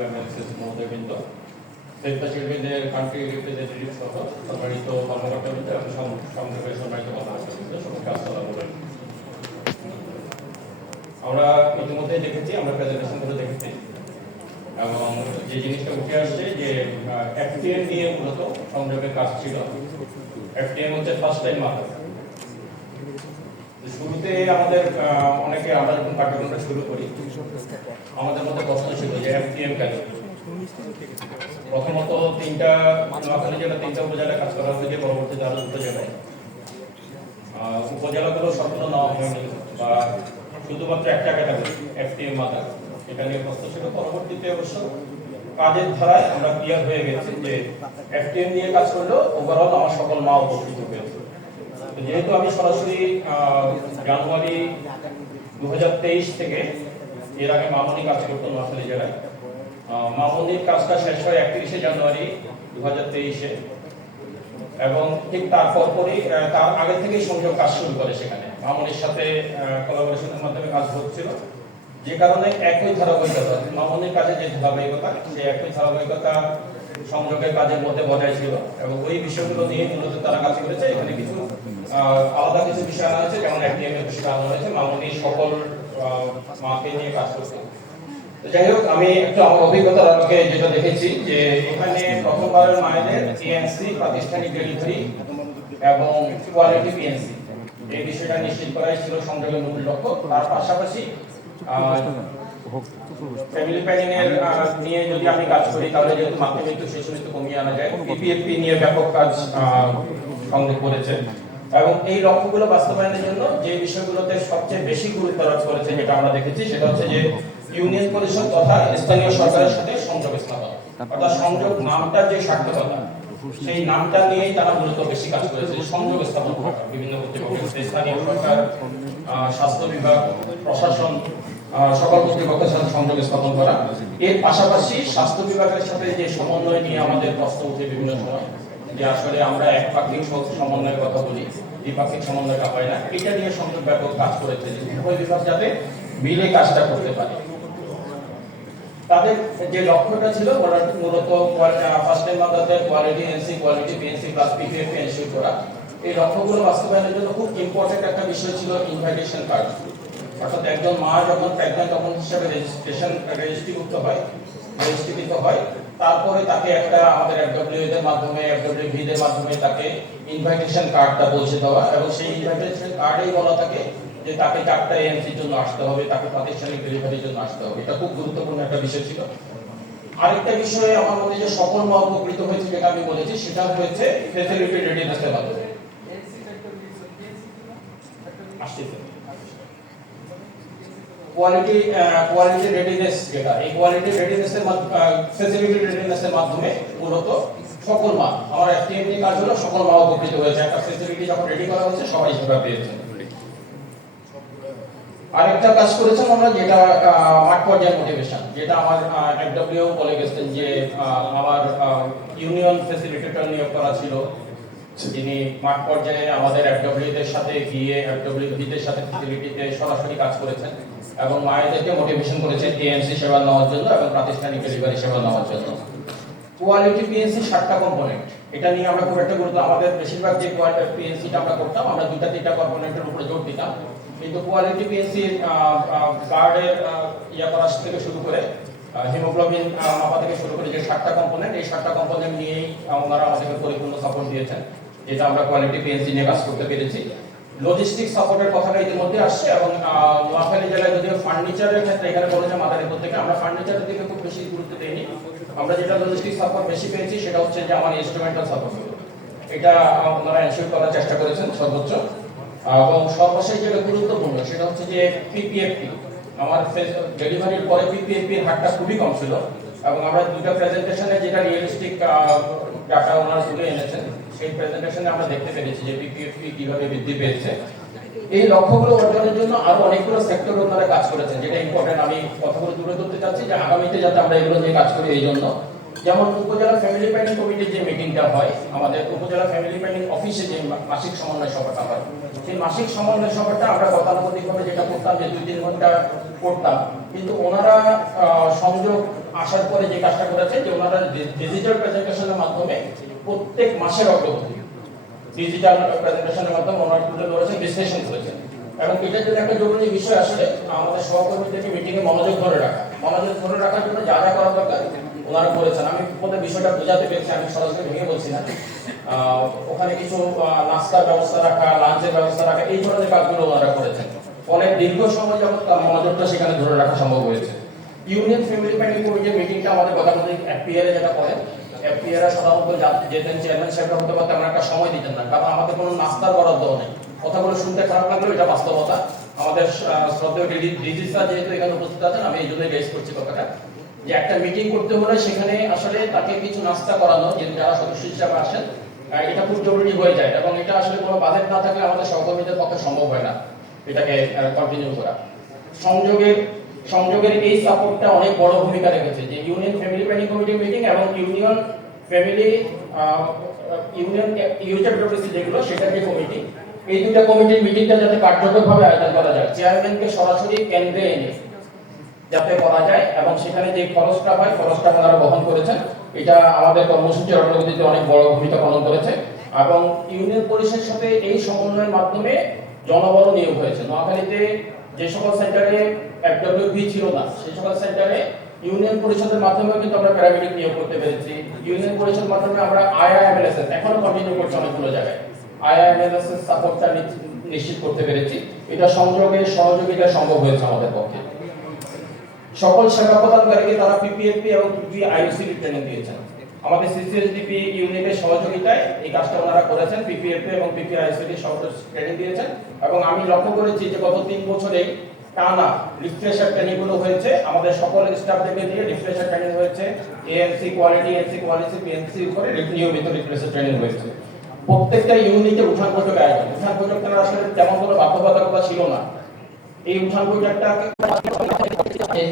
মহোদয়বৃন্দ, save the চিলড্রেনের country representative সহ সম্মানিত কর্মকর্তাবৃন্দ এবং সংক্ষেপে সম্মানিত কর্মকর্তাবৃন্দ সকলকে আসসালামু আলাইকুম। আমরা ইতিমধ্যে দেখেছি, আমরা প্রেজেন্টেশনগুলো দেখেছি এবং যে জিনিসটা উঠে আসছে যে এফটিএম নিয়ে মূলত সংযোগের কাজ ছিল। এফটিএম হচ্ছে ফার্স্ট টাইম মাথা। শুরুতে আমাদের অনেকে আমরা যখন কার্যক্রমটা শুরু করি আমাদের মধ্যে প্রশ্ন ছিল যে এফটিএম কেন। প্রথমত নোয়াখালী জেলা 3টা উপজেলায় কাজ করা হয়েছে, পরবর্তীতে আরো উপজেলায়। উপজেলাগুলো সম্পূর্ণ নেওয়া হয়নি বা শুধুমাত্র একটা ক্যাটাগরি এফটিএম মাথা, এটা নিয়ে প্রশ্ন ছিল। পরবর্তীতে অবশ্য কাজের ধারায় আমরা ক্লিয়ার হয়ে গেছি যে এফটিএম নিয়ে কাজ করলেও ওভারঅল আমার সকল মা উপকৃত হয়েছে। যেহেতু আমি সরাসরি জানুয়ারি 2023 থেকে এর আগে মামনি কাজ করতো নোয়াখালী জেলায়, মামনির কাজটা শেষ হয় 31শে জানুয়ারি 2023-এ এবং ঠিক তার আগে থেকেই সংযোগ কাজ শুরু করে। সেখানে মামনির সাথে কোলাবোরেশনের মাধ্যমে কাজ হচ্ছিল, যে কারণে একই ধারাবাহিকতা মামনির কাজে যে ধারাবাহিকতা সেই একই ধারাবাহিকতা সংযোগের কাজের মধ্যে বজায় ছিল এবং ওই বিষয়গুলো নিয়ে মূলত তারা কাজ করেছে। এখানে কিছু আলাদা কিছু বিষয় আনা হয়েছে, যেমন এফটিএম এর বিষয় আনা হয়েছে, মামনি সকল মাকে নিয়ে কাজ করছে। যাই হোক, আমি একটু আমার অভিজ্ঞতার আলোকে যেটা দেখেছি যে এখানে প্রথমবারের মায়েদের পিএনসি প্রাতিষ্ঠানিক ডেলিভারি এবং কোয়ালিটি পিএনসি এই বিষয়টা নিশ্চিত করাই ছিল সংযোগের মূল লক্ষ্য। তার পাশাপাশি ফ্যামিলি প্ল্যানিং এর নিয়ে যদি আমি কাজ করি তাহলে যেহেতু মাতৃমৃত্যু শিশু মৃত্যু কমিয়ে আনা যায়, পিপিএফপি নিয়ে ব্যাপক কাজ সংযোগ করেছে এবং এই লক্ষ্যগুলো বাস্তবায়নের জন্য যে বিষয়গুলোতে সবচেয়ে বেশি গুরুত্ব আরোপ করেছে যেটা আমরা দেখেছি সেটা হচ্ছে যে ইউনিয়ন পরিষদ তথা স্থানীয় সরকারের সাথে সংযোগ স্থাপন, অর্থাৎ সংযোগ নামটার যে সার্থকতা সেই নামটা নিয়েই তারা মূলত বেশি কাজ করেছে। সংযোগ স্থাপন করা বিভিন্ন কর্তৃপক্ষের, স্থানীয় সরকার, স্বাস্থ্য বিভাগ, প্রশাসন, সকল কর্তৃপক্ষের সাথে সংযোগ স্থাপন করা। এর পাশাপাশি স্বাস্থ্য বিভাগের সাথে যে সমন্বয় নিয়ে আমাদের প্রশ্ন উঠে বিভিন্ন সময় যে আসলে আমরা একপাক্ষিক সমন্বয়ের কথা বলি, দ্বিপাক্ষিক সমন্বয়টা হয় না, এটা নিয়ে সংযোগ ব্যাপক কাজ করেছে উভয় বিভাগ যাতে মিলে কাজটা করতে পারে। তাদের যে লক্ষ্যটা ছিল মূলত ফার্স্ট টাইম মাদারদের quality ANC, quality PNC plus PPF ensure করা। এই লক্ষ্যগুলো বাস্তবায়নের জন্য খুব ইম্পর্টেন্ট একটা বিষয় ছিল ইনভাইটেশন কার্ড, অর্থাৎ একজন মা যখন প্রেগন্যান্ট তখন হিসেবে রেজিস্ট্রিভুক্ত হয় তারপরে তাকে একটা আমাদের এফডব্লিউ এর মাধ্যমে, এফডব্লিউ দের মাধ্যমে তাকে ইনভাইটেশন কার্ডটা পৌঁছে দেওয়া এবং সেই ইনভাইটেশন কার্ডেই বলা থাকে যে তাকে 4টা এএনসির জন্য আসতে হবে, তাকে প্রাতিষ্ঠানিক ডেলিভারির জন্য আসতে হবে। এটা খুব গুরুত্বপূর্ণ একটা বিষয় ছিল। আরেকটা বিষয়ে আমার মনে যে সকল মা উপকৃত হয়েছে যেটা আমি বলেছি সেটা হয়েছে ফ্যাসিলিটি রেডিনেসের মাধ্যমে। কোয়ালিটি রেডিনেস যেটা, এই কোয়ালিটি রেডিনেসের ফ্যাসিলিটি রেডিনেসের মাধ্যমে মূলত সকল মা, আমার এফটিএম নিয়ে কাজ হলো, সকল মা উপকৃত হয়েছে। একটা ফ্যাসিলিটি যখন রেডি করা হচ্ছে সবাই সেটা পেয়েছে। আরেকটা কাজ করেছেন আমরা যেটা মাঠ পর্যায়ে মোটিভেশন, যেটা আমার এফডব্লিউ বলে গেছেন যে আমার ইউনিয়ন ফ্যাসিলিটেটর নিয়োগ করা ছিল, যিনি মাঠ পর্যায়ে আমাদের এফডব্লিউ দের সাথে গিয়ে এফডব্লিউ দের সাথে ফ্যাসিলিটিতে সরাসরি কাজ করেছেন এবং মায়েদেরকে মোটিভেশন করেছেন এএনসি সেবা নেওয়ার জন্য এবং প্রাতিষ্ঠানিক ডেলিভারি সেবা নেওয়ার জন্য। কোয়ালিটি পিএনসি 7টা কম্পোনেন্ট, এটা নিয়ে আমরা খুব একটা গুরুত্ব, আমাদের বেশিরভাগ যে কোয়ালিটি পিএনসিটা আমরা করতাম আমরা 2-3টা কম্পোনেন্টের উপরে জোর দিতাম, কিন্তু কোয়ালিটি পিএনসি কার্ডের করা থেকে শুরু করে হিমোগ্লোবিন মাপা থেকে শুরু করে যে 7টা কম্পোনেন্ট, এই 7টা কম্পোনেন্ট নিয়েই ওনারা আমাদেরকে পরিপূর্ণ সাপোর্ট দিয়েছেন, যেটা আমরা কোয়ালিটি পিএনসি নিয়ে কাজ করতে পেরেছি। লজিস্টিক সাপোর্টের কথাটা ইতিমধ্যে আসছে এবং নোয়াখালী জেলায় যদিও ফার্নিচারের ক্ষেত্রে এখানে বলেছে মাদারীপুর থেকে, আমরা ফার্নিচারের দিকে খুব বেশি গুরুত্ব দেইনি। আমরা যেটা লজিস্টিক সাপোর্ট বেশি পেয়েছি সেটা হচ্ছে যে আমার ইনস্ট্রুমেন্টাল সাপোর্ট, এটা ওনারা এনশিওর করার চেষ্টা করেছেন সর্বোচ্চ। এবং সর্বশেষ যেটা গুরুত্বপূর্ণ সেটা হচ্ছে যে পিপিএফপি, আমার ডেলিভারির পরে পিপিএফপি এর হারটা খুবই কম ছিল এবং আমরা 2টা প্রেজেন্টেশনে যেটা রিয়েলিস্টিক ডাটা ওনারা তুলে এনেছেন সেই প্রেজেন্টেশনে আমরা দেখতে পেরেছি যে পিপিএফপি কিভাবে বৃদ্ধি পেয়েছে। এই লক্ষ্যগুলো অর্জনের জন্য আরো অনেকগুলো সেক্টর ওনারা কাজ করেছেন, যেটা ইম্পর্টেন্ট। আমি কথাগুলো তুলে ধরতে চাচ্ছি যে আগামীতে যাতে আমরা এগুলো নিয়ে কাজ করি। এই জন্য যেমন উপজেলা ফ্যামিলি প্ল্যানিং কমিটির যে মিটিংটা হয়, আমাদের উপজেলা ফ্যামিলি প্ল্যানিং অফিসে যে মাসিক সমন্বয় সভাটা হয়, সেই মাসিক সমন্বয় সভাটা আমরা গতানুগতিকভাবে যেটা করতাম যে 2-3 ঘন্টা করতাম, কিন্তু ওনারা সংযোগ আসার পরে যে কাজটা করেছে যে ওনারা ডিজিটাল প্রেজেন্টেশনের মাধ্যমে প্রত্যেক মাসের অগ্রগতি ডিজিটাল প্রেজেন্টেশনের মাধ্যমে ওনারা তুলে ধরেছেন, বিশ্লেষণ করেছেন। এবং এটার জন্য একটা জরুরি বিষয় আসলে আমাদের সহকর্মীদেরকে মিটিংয়ে মনোযোগ ধরে রাখার জন্য যা যা করা দরকার ওনারা করেছেন। আমি ওদের বিষয়টা বোঝাতে পেরেছি, আমি সরাসরি ভেঙে বলছি না। ওখানে কিছু নাস্তার ব্যবস্থা রাখা, লাঞ্চের ব্যবস্থা রাখা, এই ধরনের কাজগুলো ওনারা করেছেন। ফলে দীর্ঘ সময় যাবত তার মনোযোগটা সেখানে ধরে রাখা সম্ভব হয়েছে। ইউনিয়ন ফ্যামিলি প্ল্যানিং কমিটির মিটিংটা আমাদের গতানুগতিক এফপিআর যেটা করেন, এফপিআর সাধারণত যেতেন চেয়ারম্যান সাহেবরা হতে পারে তেমন একটা সময় দিতেন না, কারণ আমাদের কোনো নাস্তার বরাদ্দ নেই। কথাগুলো শুনতে খারাপ লাগলেও এটা বাস্তবতা। আমাদের শ্রদ্ধেয় ডিজি স্যার যেহেতু এখানে উপস্থিত আছেন, আমি এই জন্যই রেজ করছি কথাটা, যে একটা মিটিং করতে হলে সেখানে আসলে তাকে কিছু নাস্তা করানো, যারা সদস্য হিসাবে আসেন, এটা খুব জরুরি হয়ে যায়। এবং এটা আসলে কোনো বাজেট না থাকলে আমাদের সহকর্মীদের পক্ষে সম্ভব হয় না এটাকে কন্টিনিউ করা। সংযোগের এই সাপোর্টটা অনেক বড় ভূমিকা রেখেছে, যে union family planning committee meeting এবং ইউনিয়ন ইউএচডব্লিউসি যেগুলো সেটার যে কমিটি, এই দুটো কমিটির মিটিংটা যাতে কার্যকরভাবে আয়োজন করা যায়, চেয়ারম্যানকে সরাসরি কেন্দ্রে এনে যাতে করা যায় এবং সেখানে যে খরচটা হয় খরচটা ওনারা বহন করেছেন, এটা আমাদের কর্মসূচির অগ্রগতিতে অনেক বড় ভূমিকা পালন করেছে। এবং ইউনিয়ন পরিষদের সাথে এই সমন্বয়ের মাধ্যমে জনবল নিয়োগ হয়েছে। নোয়াখালীতে যে সকল সেন্টারে এফডব্লিউপি ছিল না, সেই সকল সেন্টারে ইউনিয়ন পরিষদের মাধ্যমে কিন্তু আমরা প্যারামেডিক নিয়োগ করতে পেরেছি। ইউনিয়ন পরিষদের মাধ্যমে আমরা আইআইএমএলএসএস এখনো কন্টিনিউ করছি অনেকগুলো জায়গায়, আইআইএমএলএসএস সাপোর্টটা নিশ্চিত করতে পেরেছি। এটা সংযোগের সহযোগিতা সম্ভব হয়েছে আমাদের পক্ষে। সকল সেবা প্রদানকারীকে তারা পিপিএফপি এবং পিপিআইসি ট্রেনিং দিয়েছেন। আমাদের সিসিএসডিপি ইউনিটের সহযোগিতায় এই কাজটা ওনারা করেছেন, পিপিএফপি এবং পিপিআইসি ট্রেনিং দিয়েছেন। এবং আমি লক্ষ্য করেছি যে গত 3 বছরে টানা রিফ্রেশার ট্রেনিং গুলো হয়েছে, আমাদের সকল স্টাফদেরকে দিয়ে রিফ্রেশার ট্রেনিং হয়েছে, ANC quality, ANC quality, PNC উপরে নিয়মিত রিফ্রেশার ট্রেনিং হয়েছে। প্রত্যেকটা ইউনিটে উঠান বৈঠক আয়োজন, উঠান বৈঠকটা আসলে তেমন কোনো বাধ্যবাধকতা ছিল না। এই উঠান বৈঠকটাকে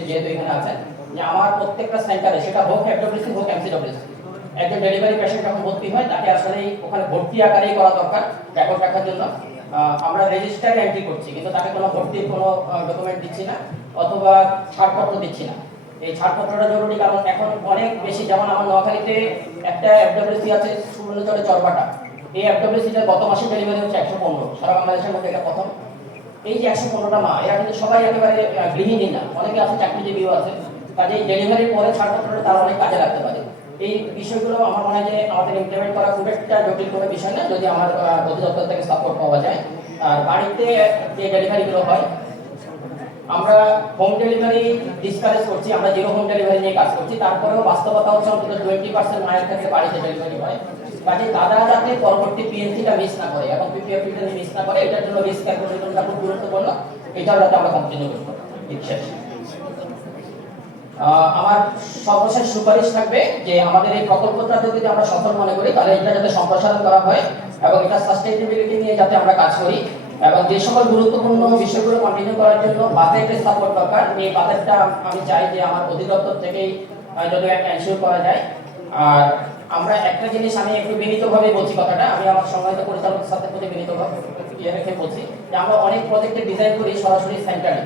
যেহেতু এখানে আছেন, যে আমার প্রত্যেকটা সেন্টারে, সেটা হোক এফডব্লিউসি হোক এমসিডব্লিউসি, একজন ডেলিভারি পেশেন্ট যখন ভর্তি হয় তাকে আসলে ওখানে ভর্তি আকারেই করা দরকার রেকর্ড রাখার জন্য। আমরা রেজিস্টারে এন্ট্রি করছি, কিন্তু তাকে কোনো ভর্তির কোনো ডকুমেন্ট দিচ্ছি না অথবা ছাড়পত্র দিচ্ছি না। এই ছাড়পত্রটা জরুরি, কারণ এখন অনেক বেশি, যেমন আমার নোয়াখালীতে একটা এফডব্লিউসি আছে সুবর্ণচরে চরবাটা, এই এফডব্লিউসিটা গত মাসে ডেলিভারি হচ্ছে 115, সারা বাংলাদেশের মধ্যে এটা প্রথম। এই যে 115টা মা, এরা কিন্তু সবাই একেবারে গৃহিণী না, অনেকে আছে চাকরিজীবীও আছে, কাজে ডেলিভারির পরে ছাড়পত্রটা তারা অনেক কাজে লাগতে পারে। এই বিষয়গুলো আমার মনে হয় যে আমাদের ইমপ্লিমেন্ট করা খুব একটা জটিল কোনো বিষয় না, যদি আমার অধিদপ্তর থেকে সাপোর্ট পাওয়া যায়। আর বাড়িতে যে ডেলিভারিগুলো হয়, আমরা হোম ডেলিভারি ডিসকারেজ করছি, আমরা জিরো হোম ডেলিভারি নিয়ে কাজ করছি। তারপরেও বাস্তবতা হচ্ছে অন্তত 20% মায়ের ক্ষেত্রে বাড়িতে ডেলিভারি হয়। কাজে তারা যাতে পরবর্তী পিএনসিটা মিস না করে এবং পিপিএফটা মিস না করে, এটার জন্য রিস্ক ক্যালকুলেশনটা খুব গুরুত্বপূর্ণ। এটাও যাতে আমরা কন্টিনিউ করতে পারি। আমার সর্বশেষ সুপারিশ থাকবে যে আমাদের এই প্রকল্পটা যদি আমরা সফল মনে করি, তাহলে এটা যাতে সম্প্রসারণ করা হয় এবং এটা সাস্টেইনেবিলিটি নিয়ে যাতে আমরা কাজ করি। এবং যে সকল গুরুত্বপূর্ণ বিষয়গুলো কন্টিনিউ করার জন্য বাজেটের সাপোর্ট দরকার, এই বাজেটটা আমি চাই যে আমার অধিদপ্তর থেকেই যদি একটা এনশিওর করা যায়। আর আমরা একটা জিনিস, আমি একটু বিনীতভাবে বলছি কথাটা, আমি আমার সম্মানিত পরিচালকের সাথে প্রতি বিনীতভাবে রেখে বলছি যে আমরা অনেক প্রজেক্টের ডিজাইন করি সরাসরি সেন্টারে,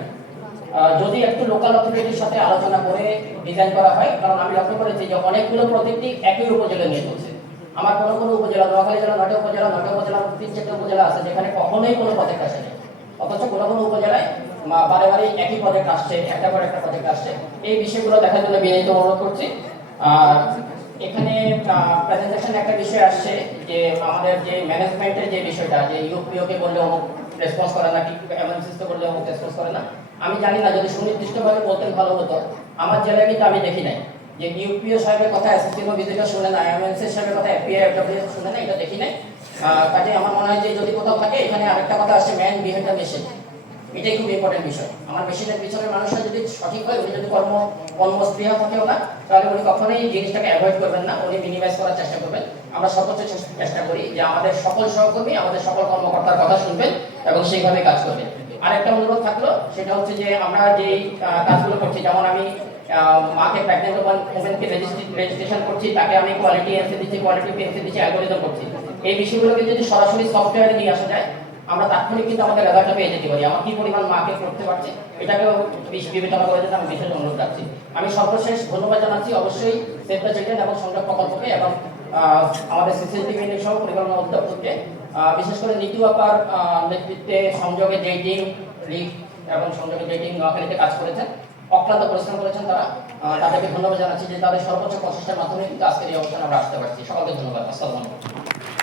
যদি একটু লোকাল অথরিটির সাথে আলোচনা করে ডিজাইন করা হয়। কারণ আমি লক্ষ্য করেছি যে অনেকগুলো প্রজেক্টই একই উপজেলা নিয়ে চলছে। আমার কোনো কোনো উপজেলা, নোয়াখালী জেলা 9টা উপজেলা, 3-4টা উপজেলা আছে যেখানে কখনোই কোনো প্রজেক্ট আসেনি, অথচ কোনো কোনো উপজেলায় বারে বারে একই প্রজেক্ট আসছে, একটা পর একটা প্রজেক্ট আসছে। এই বিষয়গুলো দেখার জন্য বিনীত অনুরোধ করছি। এখানে প্রেজেন্টেশন একটা বিষয় আসছে যে আমাদের যে ম্যানেজমেন্টের যে বিষয়টা, যে ইউপিওকে বললে অমুক রেসপন্স করে না, কি এমএনসিসকে বললে অমুক রেসপন্স করে না। আমি জানি না, যদি সুনির্দিষ্টভাবে বলতেন ভালো হতো। আমার জেলায় কিন্তু আমি দেখি নাই যে ইউপিও সাহেবের কথা এসএসসিও ভিজিটর শুনে না, এমএনসি সাহেবের কথা এফপিআই এফডব্লিউ শুনে না, এটা দেখি নাই। কাজে আমার মনে হয় যে যদি কোথাও থাকে, এখানে আরেকটা কথা আসছে ম্যান বিহাইন্ড দ্য মেশিন, এটাই খুব ইম্পর্টেন্ট বিষয়। আমার মেশিনের পিছনের মানুষরা যদি সঠিক হয়, উনি যদি কর্মস্পৃহা থাকেও না, তাহলে উনি কখনোই জিনিসটাকে অ্যাভয়েড করবেন না, উনি মিনিমাইজ করার চেষ্টা করবেন। আমরা সর্বোচ্চ চেষ্টা করি যে আমাদের সকল সহকর্মী, আমাদের সকল কর্মকর্তার কথা শুনবেন এবং সেইভাবে কাজ করবেন। আরেকটা অনুরোধ থাকলো, সেটা হচ্ছে যে আমরা যে কাজগুলো করছি, যেমন আমি মাকে প্রেগন্যান্ট ওমেনকে রেজিস্ট্রেশন করছি, তাকে আমি কোয়ালিটি এনসি দিচ্ছি, কোয়ালিটি পিএনসি দিচ্ছি, অ্যালগরিদম করছি। এই বিষয়গুলোকে যদি সরাসরি সফটওয়্যারে নিয়ে আসা যায়, আমরা তাৎক্ষণিক কিন্তু আমাদের রেজাল্টটা পেয়ে যেতে পারি। আমার কি পরিমাণ মাকে করতে পারছি, এটাকেও বিবেচনা করে যেতে আমি বিশেষ অনুরোধ রাখছি। আমি সর্বশেষ ধন্যবাদ জানাচ্ছি অবশ্যই সেভ দ্য চিলড্রেন এবং সংযোগ প্রকল্পকে এবং আমাদের সিসিটিভি সহ পরিকল্পনা অধিদপ্তরকে, বিশেষ করে নীতি আপার নেতৃত্বে সংযোগে ডেটিং লিগ এবং সংযোগে ডেটিং নোয়াখালীতে কাজ করেছেন, অক্লান্ত পরিশ্রম করেছেন তারা। তাদেরকে ধন্যবাদ জানাচ্ছি যে তাদের সর্বোচ্চ প্রচেষ্টার মাধ্যমে কিন্তু আজকের এই অবস্থানে আমরা আসতে পারছি। সকলকে ধন্যবাদ। আসসালামু আলাইকুম।